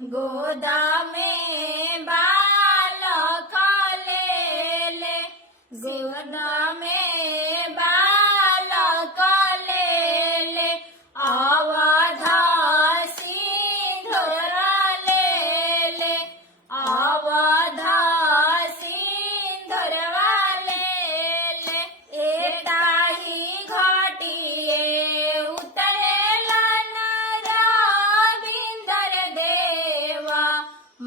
गोदा में बालक लेले, गोदा में बालक लेले, अवध सिंदूर लेले, अवध सिंदूर लेले, एताही घटिए उतरेला रविंदर देवा,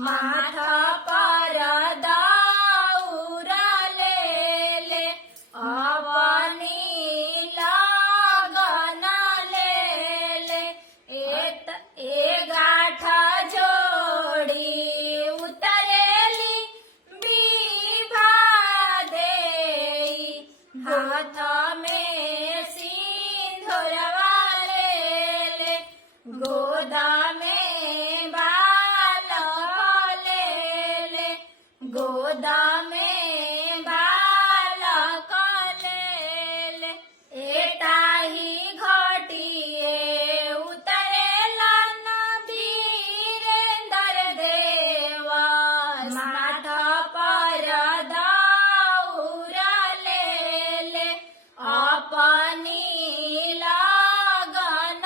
माथा पर दौरा लेले, अपनी लगन लेले, ए गाठ जोड़ी उतरेली विभा देई, हाथ में सिंदूरवा लेले, गोदा में बालक लेले, गोदा में बालक लेले, एताही घटिए उतरेला वीरेंद्र देवा, माथ पर दौरा लेले, अपनी लगन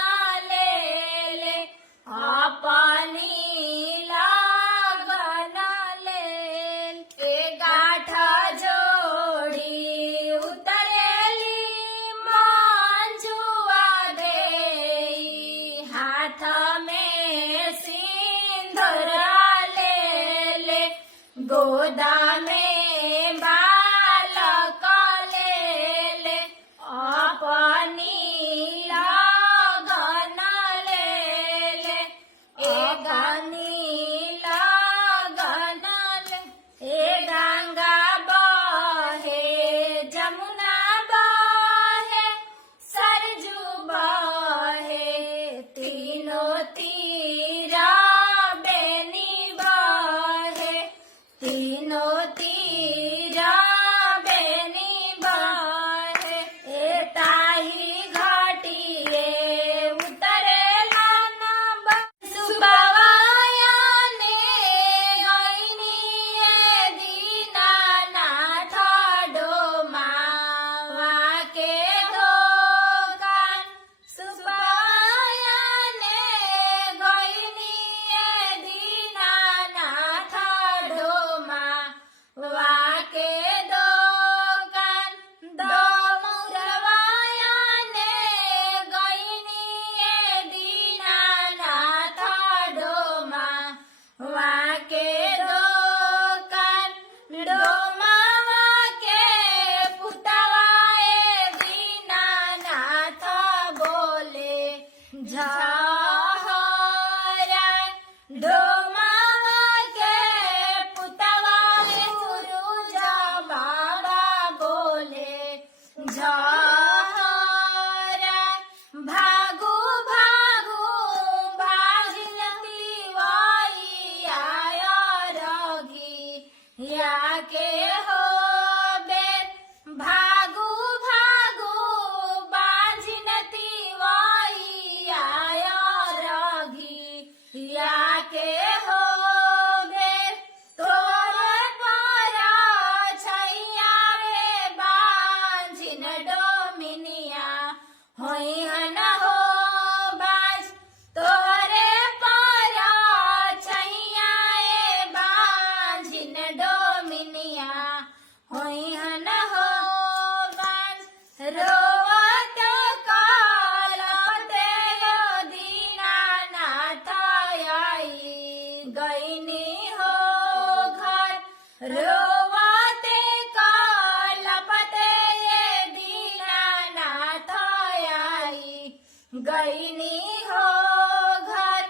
लेले, अपनी लगन लेले, गाठ जोड़ी उतरेली मंजुआ देई, हाथ में सिंदूर लेले, गोदा में बालक लेले, अपनी लगन लेले, गनी लगन ले, गंगा बहे जमुना बहे सरजू बहे, तीनों तीरा बेनी बहे, तीनों तीरा बेनी बहे, एताही घटिए उतरेला सुबवायाने गईनी दीनानाथ डोमावा के दोकान, सुबवायाने गईनी दीनानाथ डोमावा के दोकान, डोमुरवायाने गईनी दीनानाथ डोमावा के दोकान, डोमावा के पुतवाए दीनानाथ बोले झहरा, डोमावा के पुतवाए सुरुज बाबा बोले झहरा, भागु भागु भागिन तिवैया रघी या के हो बेर, भागु भागु बाझिन तिवैया रघी या के हो बेर, तोरे पर छैया रे बाझिन डोमिनिया होई हन हो बाज, तोरे पर छैया ए बाझिन डोमिनिया होई हन हो बाज, रोवत कलपते यो दीनानाथ आई गईनी हो घर, रोवते कलपते ये दीनानाथ आई गईनी हो घर,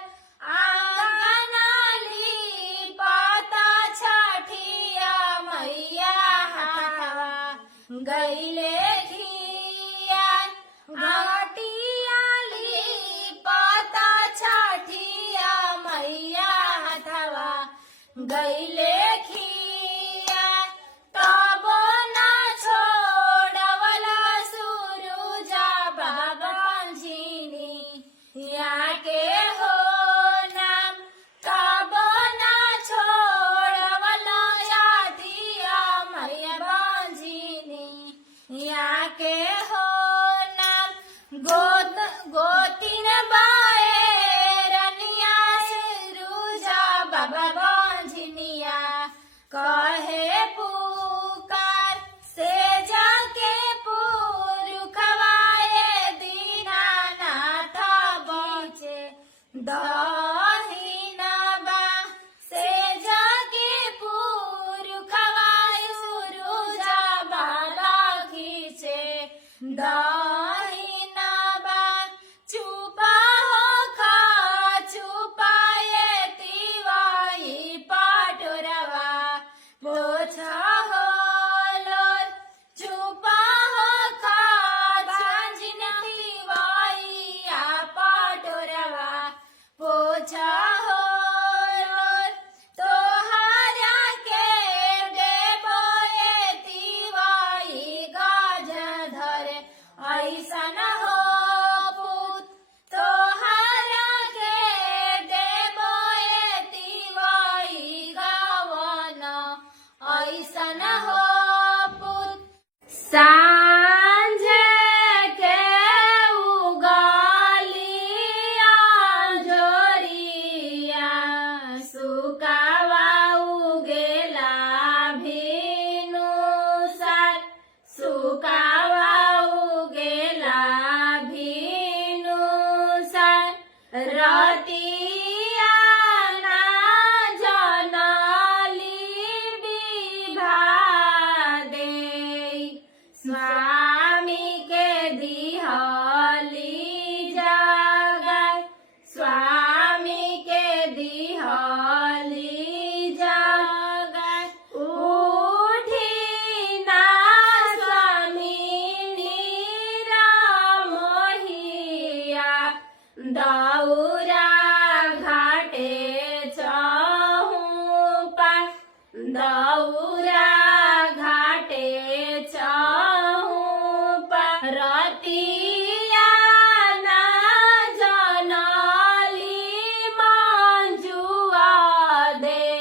आंगनाली पाता छठिया मैया हाथवा गईले घिया, घटियाली पाता छठिया मैया हाथवा गईले खिया, तबो ना छोड़वला सुरुजा बाबा झिनी या के हो नाम, तब रतिया ना जनली विभा दे स्वामी के दिहली जगह स्वामी के दिहली जगह उठी ना स्वामी नीरा मोहिया दौरा घाटे चहूँ पर दौरा घाटे चहूँ पर रतिया ना जनली मंजुआ दे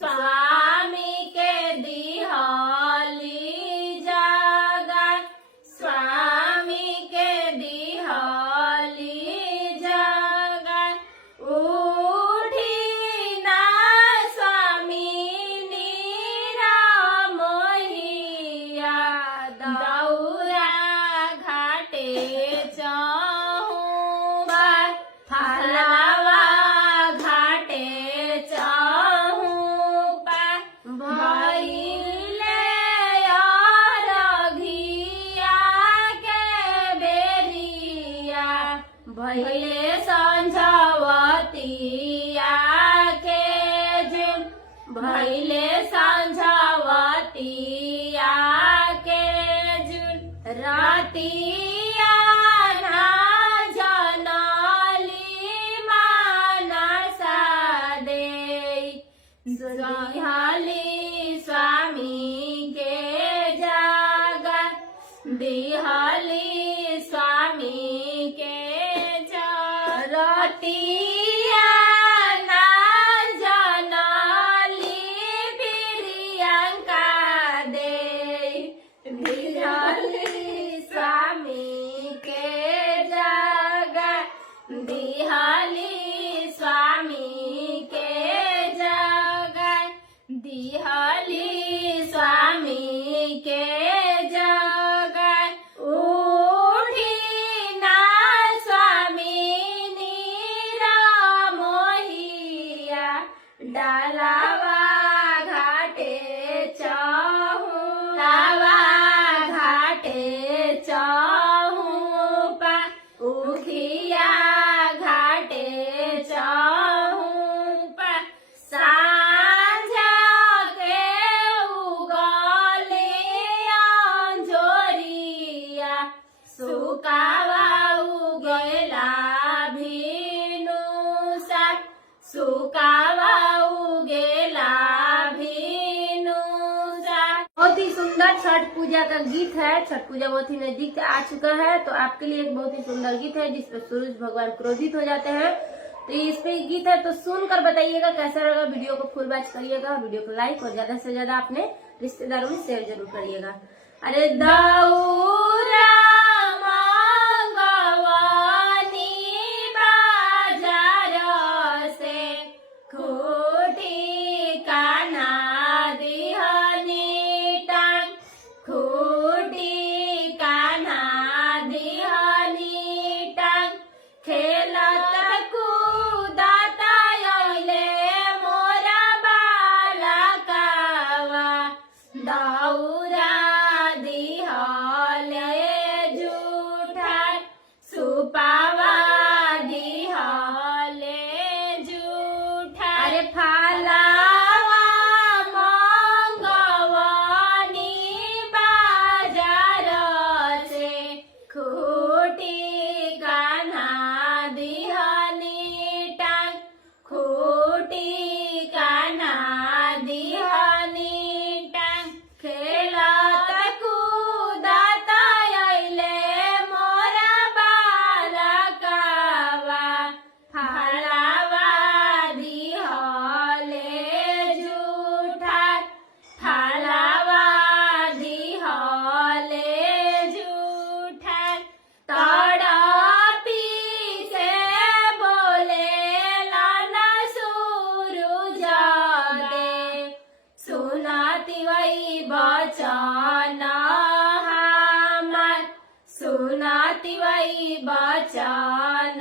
स्वामी के दिहली जगह स्वामी के दिहली जगह उठी ना स्वामी नीरा मोहिया दौरा घाटे चहूँ पर फलवा घाटे चहूँ पर भइले अरघिया के बेरिया भइले संझवतिया के जुन भइले संझवतिया के जुन रतिया ना जनली मानसा दे दिहली स्वामी के जगह दिहली स्वामी के जगह रतिया ना जनली प्रियंका दे दिहली स्वामी के जगह दिहली स्वामी के जगह दिहली स्वामी के जगह उठी ना स्वामी नीरा मोहिया डालावा घाटे चहूँ लावा घाटे चहूँ पा उखिया घाटे चहूँ पा सांझ के उगले अंजोरिया सुकावा उगला भिनुसा सुकावा उगेला भिनुसा। बहुत ही सुंदर छठ पूजा का गीत है। छठ पूजा बहुत ही नजदीक आ चुका है, तो आपके लिए एक बहुत ही सुंदर गीत है जिसपे सूरज भगवान क्रोधित हो जाते हैं। तो इस पे गीत है, तो सुनकर बताइएगा कैसा लगा। वीडियो को फुल वॉच करिएगा, वीडियो को लाइक और ज्यादा से ज्यादा अपने रिश्तेदारों में शेयर जरूर करिएगा। अरे दौरा मंगवानी बाजार से खूटी कान्हा दिहनी टांग खूटी कान्हा दिहनी टांग खेलत कूदत अइले मोरा बालकावा दौरा दिहले जूठान सुपावा दिहले जूठान। अरे फालावा मंगवानी बाजार से खूटी कान्हा दिहनी टांग खूटी कान्हा दिहनी टांग खेलत कूदत अइले मोरा बालकावा फालावा दिहले जूठान फालावा दिहले जूठान। तड़पी से बोले लाना सूरज दे सुनाती वही बचन हमार सुनाती वही बचन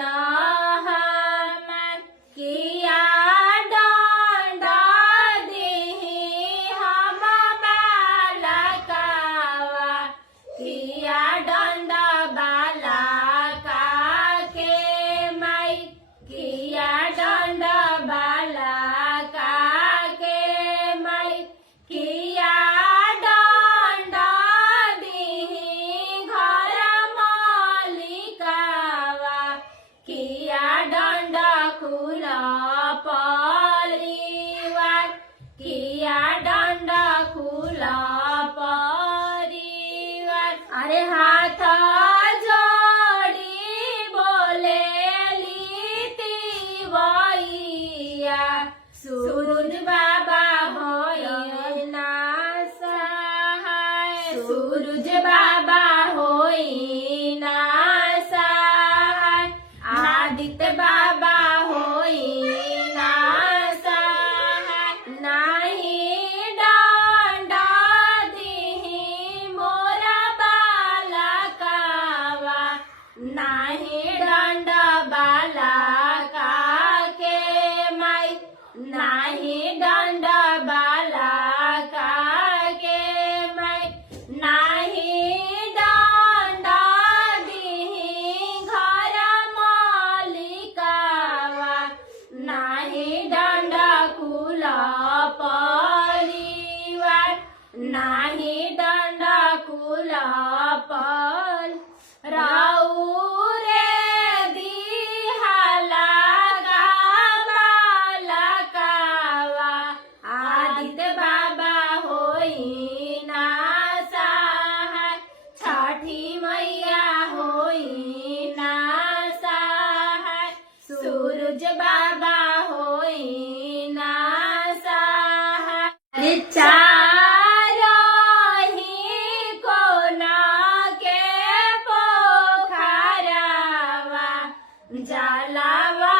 जलावा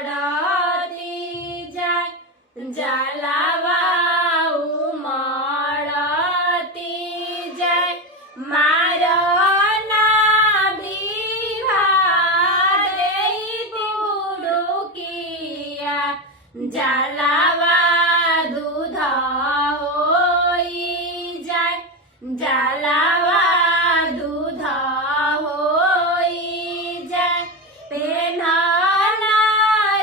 उमड़ती जाए, जलावा उमड़ती जाए, मारो ना बिहा देई बुड़ुकिया, जलावा दूध होई जाए, जलावा दूध होई जाए, पेन्हना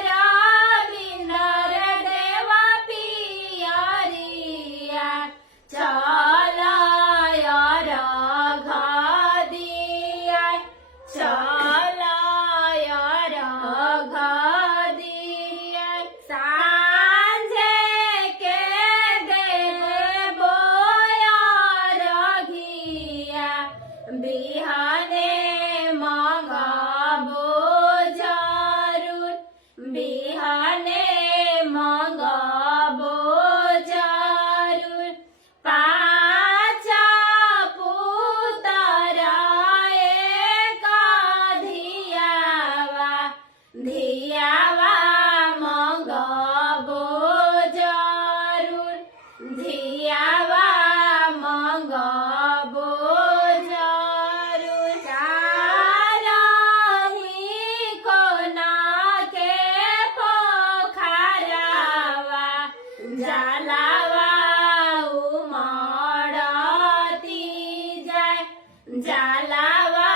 रविंदर देवा पियरिया, चल रघ दिया, चल रघ दिया, सांझे के देबो रघिया, बिहाने मंगबो जरूर, बिहाने मंगबो जरूर, पाँच पुत्र एक धियावा, धियावा मंगबो जरूर, धियावा मंगबो जरूर, चारही कोना के पोखरावा, जलावा उमड़ती जाए, जलावा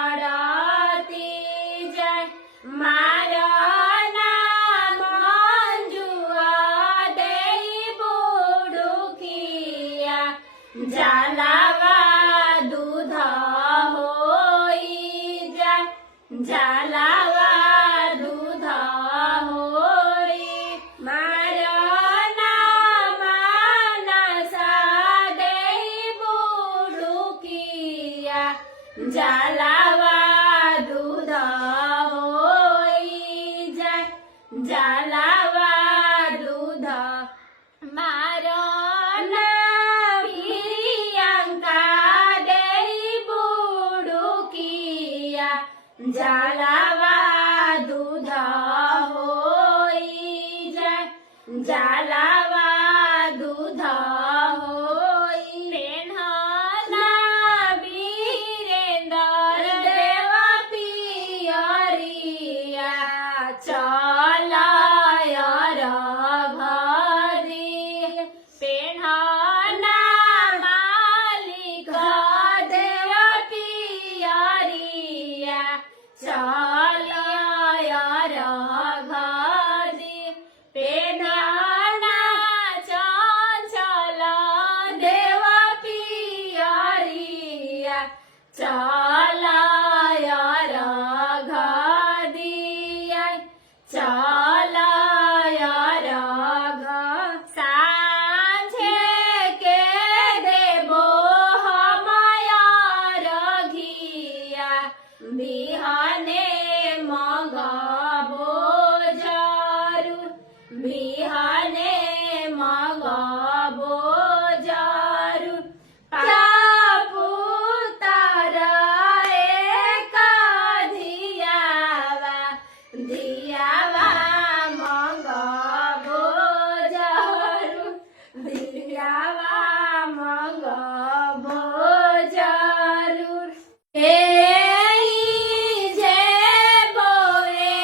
उमड़ती जाए, मारना मंजुआ देई बुड़ुकिया, जलावा दूध होई जाए, जलावा दूध होई, मारना मानसा देई बुड़ुकिया, जलावा दूध होई जाए, जलावा दूध, मारना प्रियंका देई बुड़ुकिया, जलावा दूध होई जाए, जलावा दूध होई, पेन्हना वीरेंद्र देवा पियरिया, चल रघ दिया, पेन्हना मालिक देवा पियरिया, चल रघ दिया, पेन्हना चंचल देवा पियरिया, चल रघ दिया, चल रघ, सांझे के देबो हम रघिया, बिहाने मंगबो जरूर, बिहाने मंगबो जरूर, पुत्र एक धियावा, धियावा मंगबो जरूर, धियावा मंगबो जरूर, जे बोए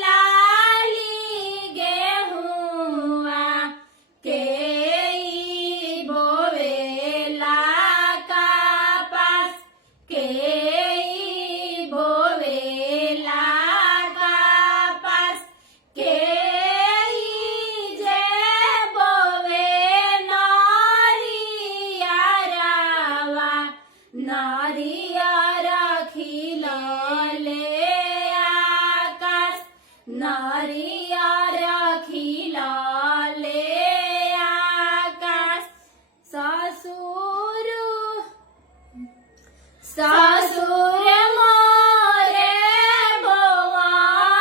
लाली गेहुआ, के बोवेला कपास, के बोवेला कपास, के जे बोवे नरियरवा, नरियर खिलले आकाश, नरियर खिलले आकाश, ससुर ससुर मोरे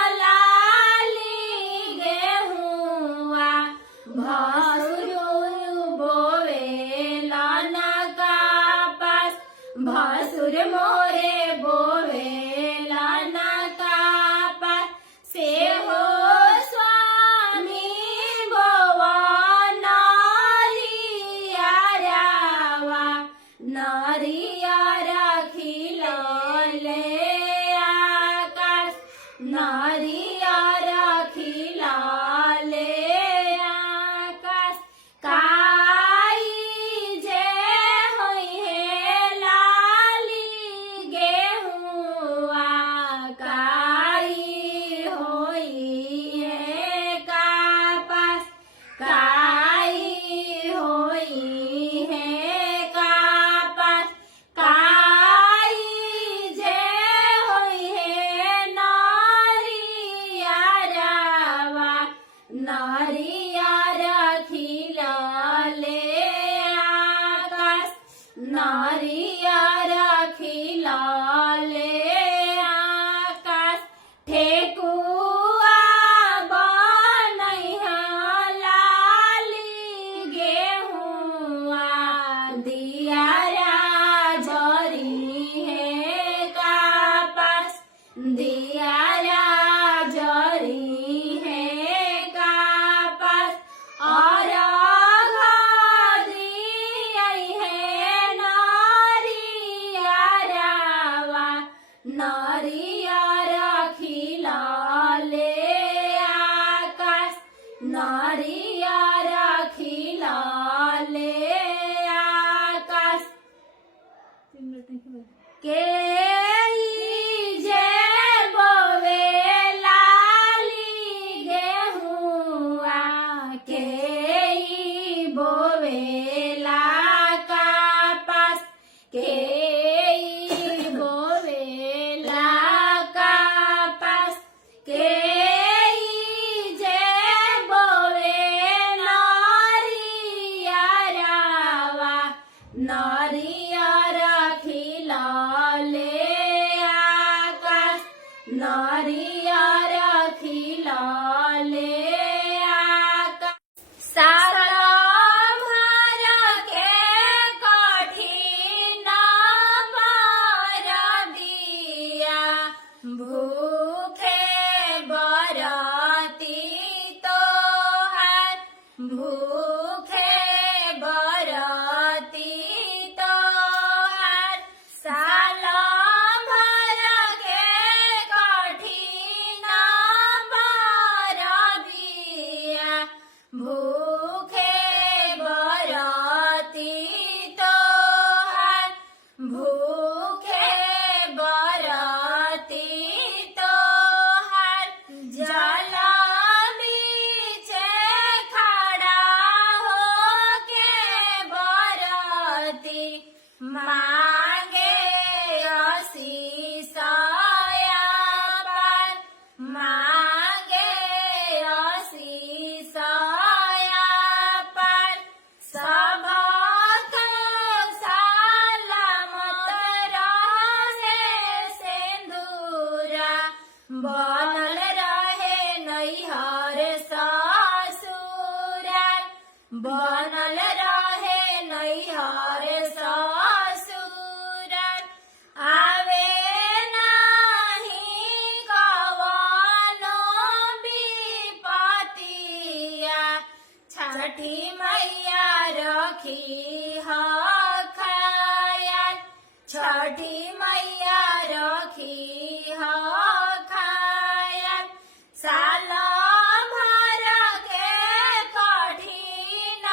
बोवालाली गेहुआ, भसुर बोवेला न कपास, भसुर मोरे बोवेला ना कापास से हो स्वामी बोवा नारियारावा नारियारा खिलले आकाश नारियारा खिलले आकाश काई जे होई है लाली गेहुआ काई होई है कापास काई होई है कापास काई जे होई है नारियारावा नारियारा खिलले आकाश नारियारा खिलले आकाश ठेकुआ बनैहा लाली गेहुआ दियारा जरी है कापास दियारा जरी है कापास और घरी है नारियारावा नारियारा खिलले आकाश नारियारा खिलले आकाश के जे बोवे लाली गेहुआ के बोवेला कापास के बोवेला कापास के जे बोवे नारियारावा नारियारा खिलले आकाश नारियारा खिलले आकाश सारा भरा के कठिन बरदिया भूखे बरती तोहार भूखे बरती तोहार साला भरा के कठिन बरदिया भूखे बरती तोहार भूखे बरती तोहार जल बीचे खड़ा होके बरती मांगे आशीष पर मांगे आशीष पर सबक सलामत रहे सिंदूरा बनल रहे नैहर ससुराल बनल रहे नैहर ससुराल आवे नाही कवनो विपतिया छठी मैया रखी ह खयाल छठी मैया रखी ह खयाल साला भर के कठिन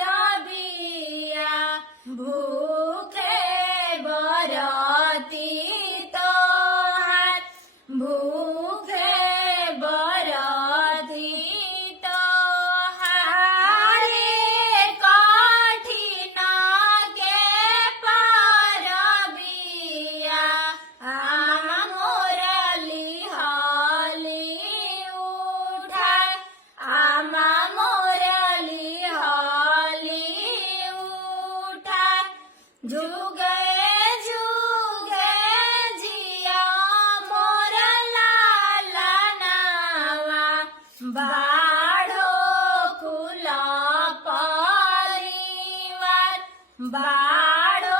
परबिया भूखे बरती तोहार भूखे बरती तोहार कठिन के परबिया मोरली हली उठाय आमा मोरली हली उठाय जुगे जुगे जिया मोर लाला नावा बाढ़ो कुल परिवार बाढ़ो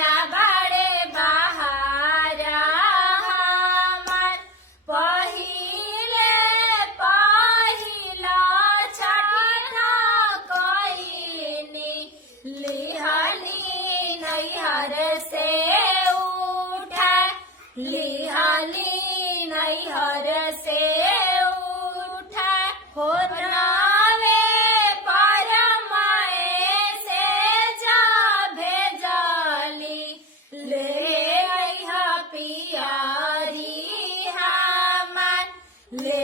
सैया बड़े बहारा हमार पहिले पहिला छठा कइनी लिहली नैहर से उठा लिहली नैहर से उठा हो नावे परमाए से जा भेजली ले अइहा पियारी हमार ले